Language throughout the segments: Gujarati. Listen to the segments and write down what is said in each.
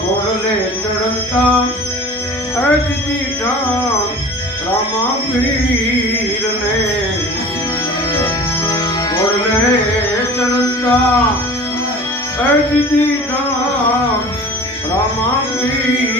ભોળલે ચડતા અજતી ઢામ રામા પીરને ભોળલે ચડતા અજતી ઢામ રામા પીર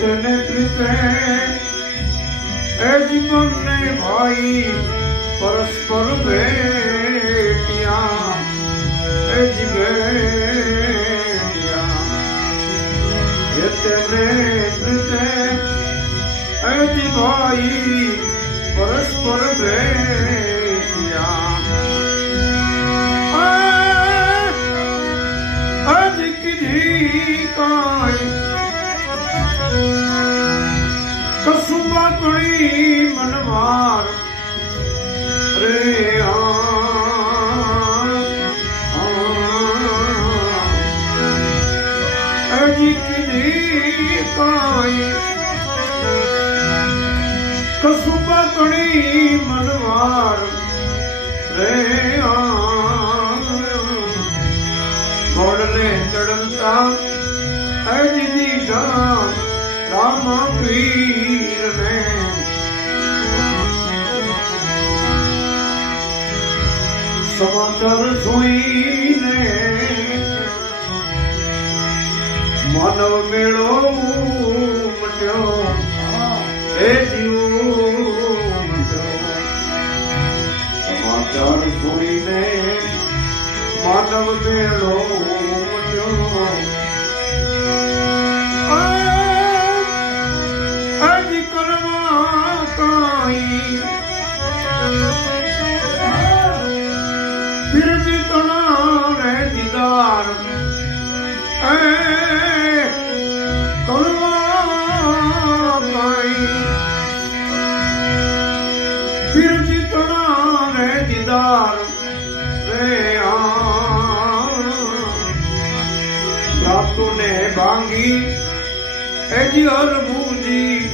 તને કૃષ્ણ, એ જીવનને ભાઈ, પરસ્પર ભેટ્યા, એ જીવે તને કૃષ્ણ, એ ભાઈ, પરસ્પર ભેટ્યા. અજ કદી કાય કણી મનવાર રે ઘોડલે ચડતા અજી રામ પીર જોઈને માનવ મેળો ઉમટ્યો. એ સમાચાર જોઈને માનવ મેળો ઉમટ્યો. ભાંગી એજી અરબુજી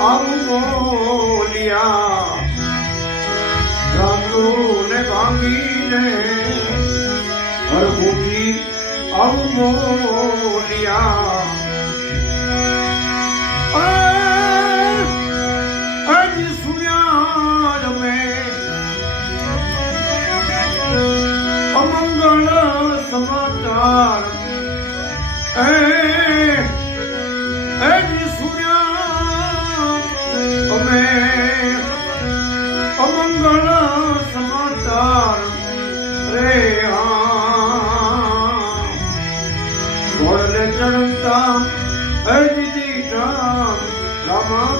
આવું બોલ્યા રાતુને ભાંગીને અરબુજી આવું બોલ્યા અજ સુન્યા મેં અમંગળ સમાચાર એ ઘોડલે ચડતા હજી દીઠા રામા